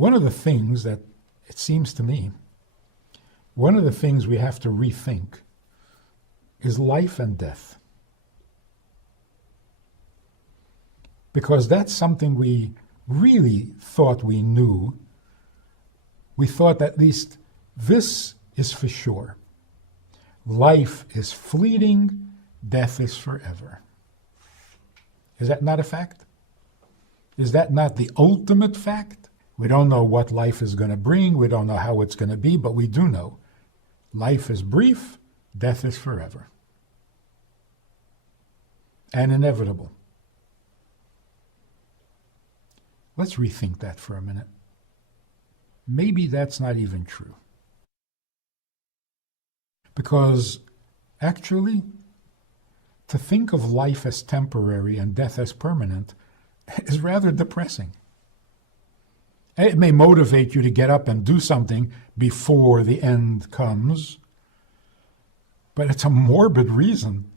One of the things that, it seems to me, one of the things we have to rethink is life and death. Because that's something we really thought we knew. We thought at least this is for sure. Life is fleeting, death is forever. Is that not a fact? Is that not the ultimate fact? We don't know what life is going to bring, we don't know how it's going to be, but we do know life is brief, death is forever. And inevitable. Let's rethink that for a minute. Maybe that's not even true. Because actually, to think of life as temporary and death as permanent is rather depressing. It may motivate you to get up and do something before the end comes, but it's a morbid reason.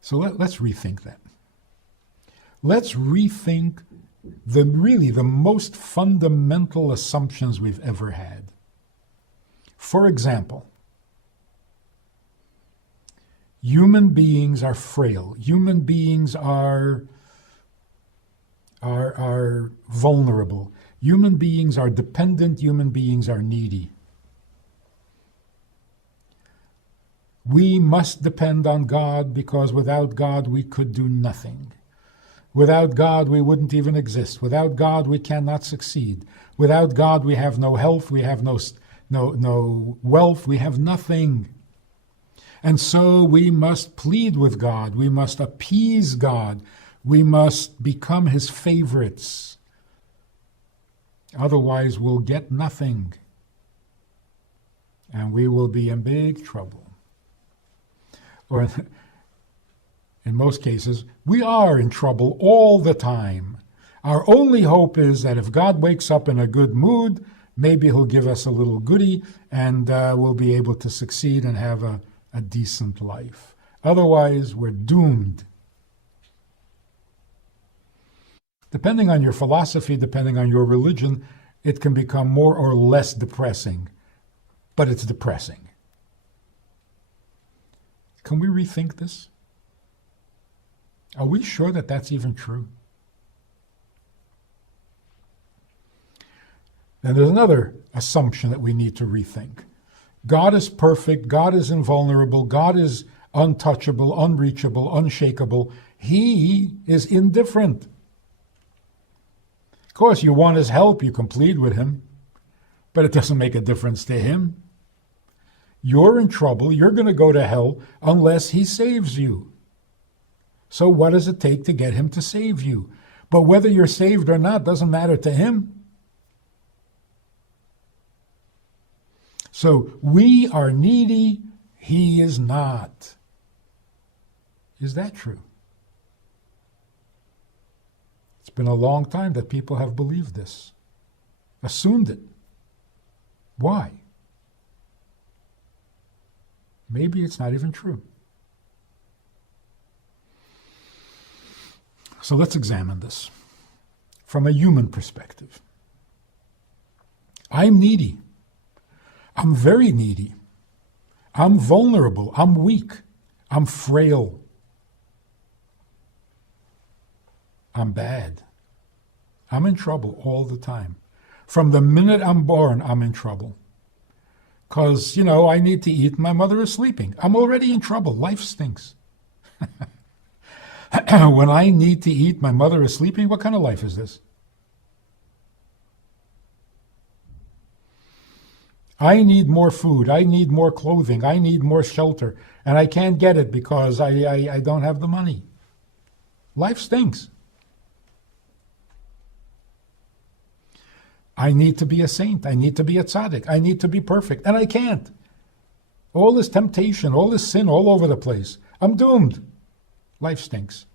So let's rethink that. Let's rethink the most fundamental assumptions we've ever had. For example, human beings are frail. Human beings are vulnerable. Human beings are dependent. Human beings are needy. We must depend on God because without God we could do nothing. Without God we wouldn't even exist. Without God we cannot succeed. Without God we have no health, we have no wealth, we have nothing. And so we must plead with God. We must appease God. We must become His favorites. Otherwise we'll get nothing. And we will be in big trouble. Or in most cases, we are in trouble all the time. Our only hope is that if God wakes up in a good mood, maybe He'll give us a little goodie and we'll be able to succeed and have a decent life. Otherwise, we're doomed. Depending on your philosophy, depending on your religion, it can become more or less depressing, but it's depressing. Can we rethink this? Are we sure that that's even true? And there's another assumption that we need to rethink. God is perfect, God is invulnerable, God is untouchable, unreachable, unshakable. He is indifferent. Of course, you want His help, you can plead with Him, but it doesn't make a difference to Him. You're in trouble, you're going to go to hell unless He saves you. So what does it take to get Him to save you? But whether you're saved or not doesn't matter to Him. So we are needy, He is not. Is that true? It's been a long time that people have believed this, assumed it. Why? Maybe it's not even true. So let's examine this from a human perspective. I'm needy. I'm very needy. I'm vulnerable. I'm weak. I'm frail. I'm bad. I'm in trouble all the time. From the minute I'm born, I'm in trouble. Because, I need to eat, my mother is sleeping. I'm already in trouble. Life stinks. When I need to eat, my mother is sleeping, what kind of life is this? I need more food. I need more clothing. I need more shelter. And I can't get it because I don't have the money. Life stinks. I need to be a saint. I need to be a tzaddik. I need to be perfect. And I can't. All this temptation, all this sin all over the place. I'm doomed. Life stinks.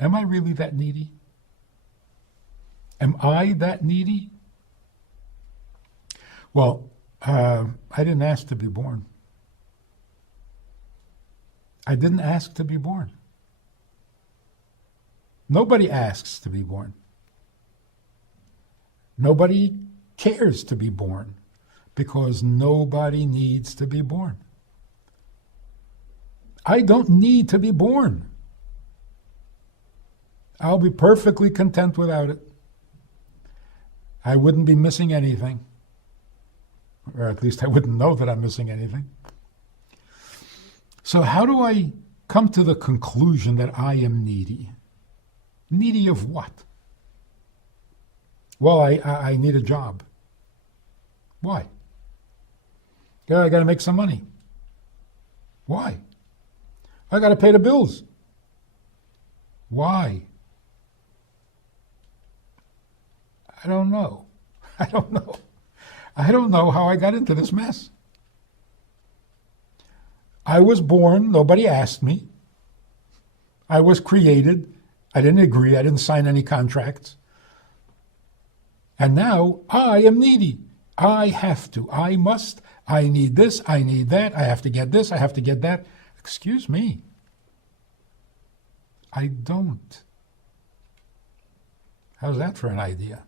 Am I really that needy? Am I that needy? Well, I didn't ask to be born. I didn't ask to be born. Nobody asks to be born. Nobody cares to be born because nobody needs to be born. I don't need to be born. I'll be perfectly content without it. I wouldn't be missing anything. Or at least I wouldn't know that I'm missing anything. So how do I come to the conclusion that I am needy? Needy of what? Well, I need a job. Why? Yeah, I got to make some money. Why? I got to pay the bills. Why? I don't know. I don't know. I don't know how I got into this mess. I was born, nobody asked me. I was created, I didn't agree, I didn't sign any contracts. And now I am needy. I have to, I must, I need this, I need that, I have to get this, I have to get that. Excuse me. I don't. How's that for an idea?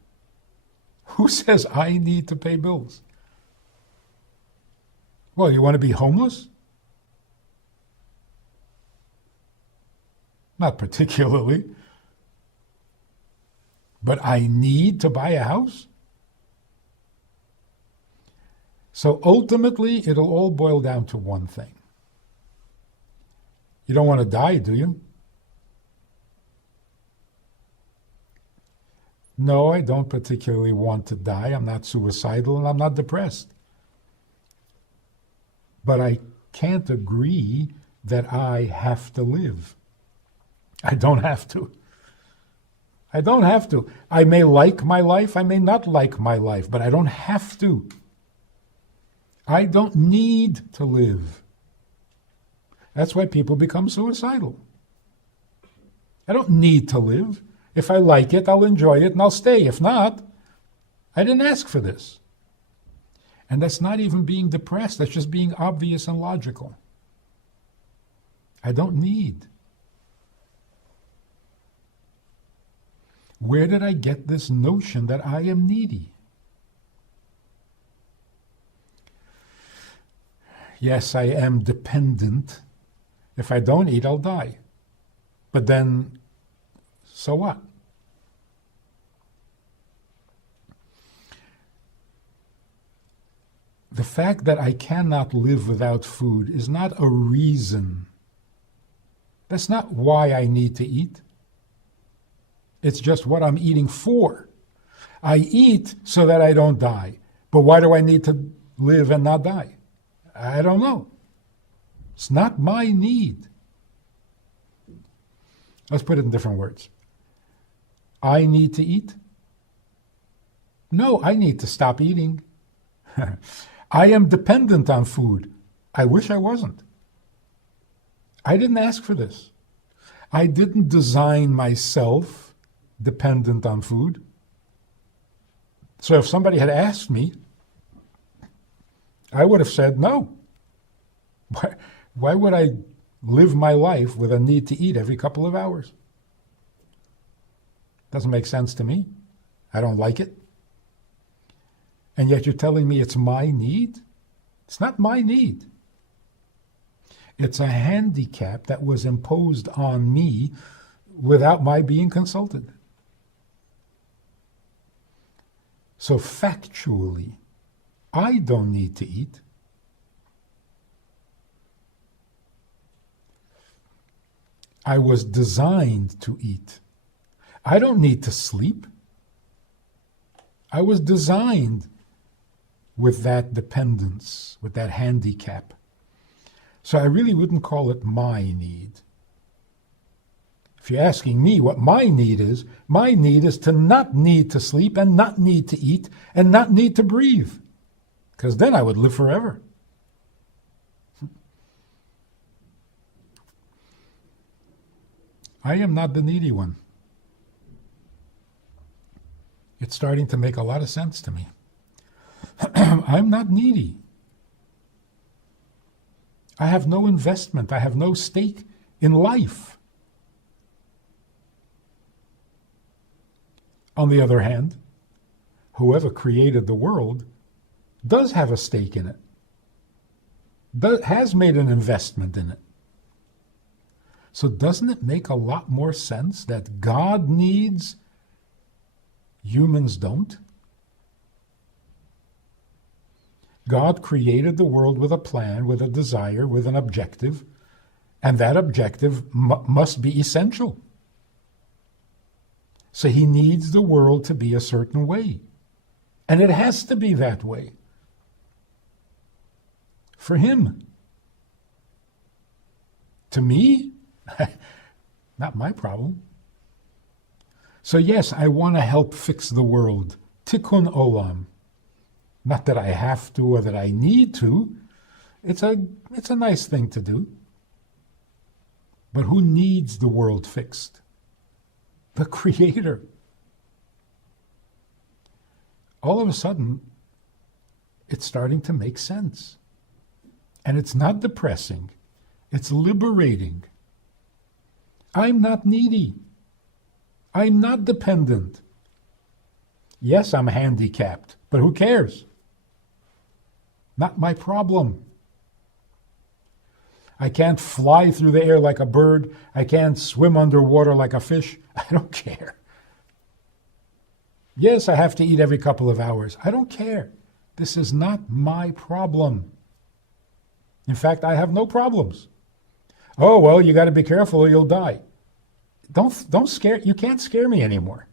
Who says I need to pay bills? Well, you want to be homeless? Not particularly. But I need to buy a house? So ultimately, it'll all boil down to one thing. You don't want to die, do you? No, I don't particularly want to die. I'm not suicidal and I'm not depressed. But I can't agree that I have to live. I don't have to. I don't have to. I may like my life, I may not like my life, but I don't have to. I don't need to live. That's why people become suicidal. I don't need to live. If I like it, I'll enjoy it and I'll stay. If not, I didn't ask for this. And that's not even being depressed. That's just being obvious and logical. I don't need. Where did I get this notion that I am needy? Yes, I am dependent. If I don't eat, I'll die. But then, so what? The fact that I cannot live without food is not a reason. That's not why I need to eat. It's just what I'm eating for. I eat so that I don't die. But why do I need to live and not die? I don't know. It's not my need. Let's put it in different words. I need to eat? No, I need to stop eating. I am dependent on food. I wish I wasn't. I didn't ask for this. I didn't design myself dependent on food. So if somebody had asked me, I would have said no. Why would I live my life with a need to eat every couple of hours? Doesn't make sense to me. I don't like it. And yet you're telling me it's my need? It's not my need. It's a handicap that was imposed on me without my being consulted. So factually, I don't need to eat. I was designed to eat. I don't need to sleep. I was designed with that dependence, with that handicap. So I really wouldn't call it my need. If you're asking me what my need is to not need to sleep and not need to eat and not need to breathe, because then I would live forever. I am not the needy one. It's starting to make a lot of sense to me. I'm not needy. I have no investment. I have no stake in life. On the other hand, whoever created the world does have a stake in it, has made an investment in it. So doesn't it make a lot more sense that God needs, humans don't? God created the world with a plan, with a desire, with an objective, and that objective must be essential. So he needs the world to be a certain way. And it has to be that way. For him. To me, not my problem. So yes, I want to help fix the world. Tikkun olam. Not that I have to or that I need to. It's a nice thing to do. But who needs the world fixed? The Creator. All of a sudden, it's starting to make sense. And it's not depressing. It's liberating. I'm not needy. I'm not dependent. Yes, I'm handicapped, but who cares? Not my problem. I can't fly through the air like a bird. I can't swim underwater like a fish. I don't care. Yes, I have to eat every couple of hours. I don't care. This is not my problem. In fact, I have no problems. Oh, well, you got to be careful or you'll die. Don't scare. You can't scare me anymore.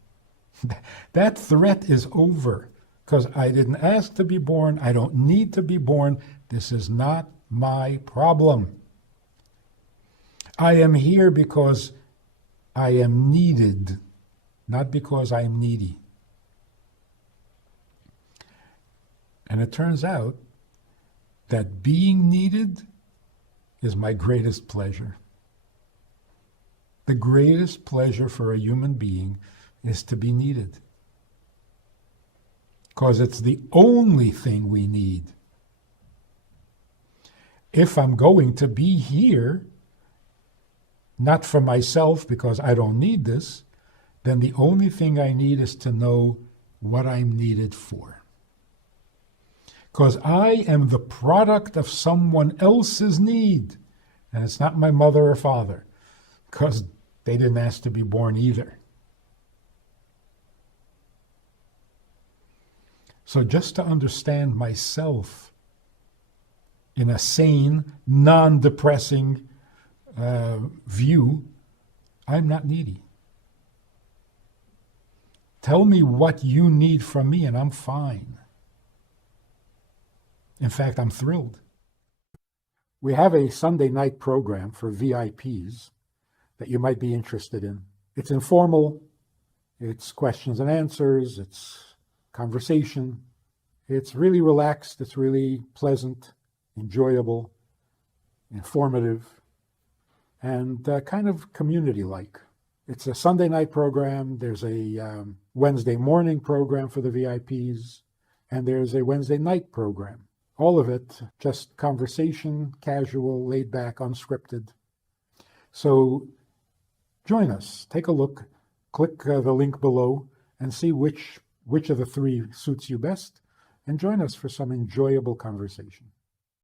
That threat is over because I didn't ask to be born. I don't need to be born. This is not my problem. I am here because I am needed, not because I am needy. And it turns out that being needed is my greatest pleasure. The greatest pleasure for a human being is to be needed. Because it's the only thing we need. If I'm going to be here, not for myself because I don't need this, then the only thing I need is to know what I'm needed for. Because I am the product of someone else's need. And it's not my mother or father, because they didn't ask to be born either. So just to understand myself in a sane, non-depressing view, I'm not needy. Tell me what you need from me and I'm fine. In fact, I'm thrilled. We have a Sunday night program for VIPs that you might be interested in. It's informal, it's questions and answers, it's conversation. It's really relaxed, it's really pleasant, enjoyable, informative, and kind of community-like. It's a Sunday night program, there's a Wednesday morning program for the VIPs, and there's a Wednesday night program. All of it just conversation, casual, laid back, unscripted. So join us, take a look, click the link below and see which of the three suits you best, and join us for some enjoyable conversation.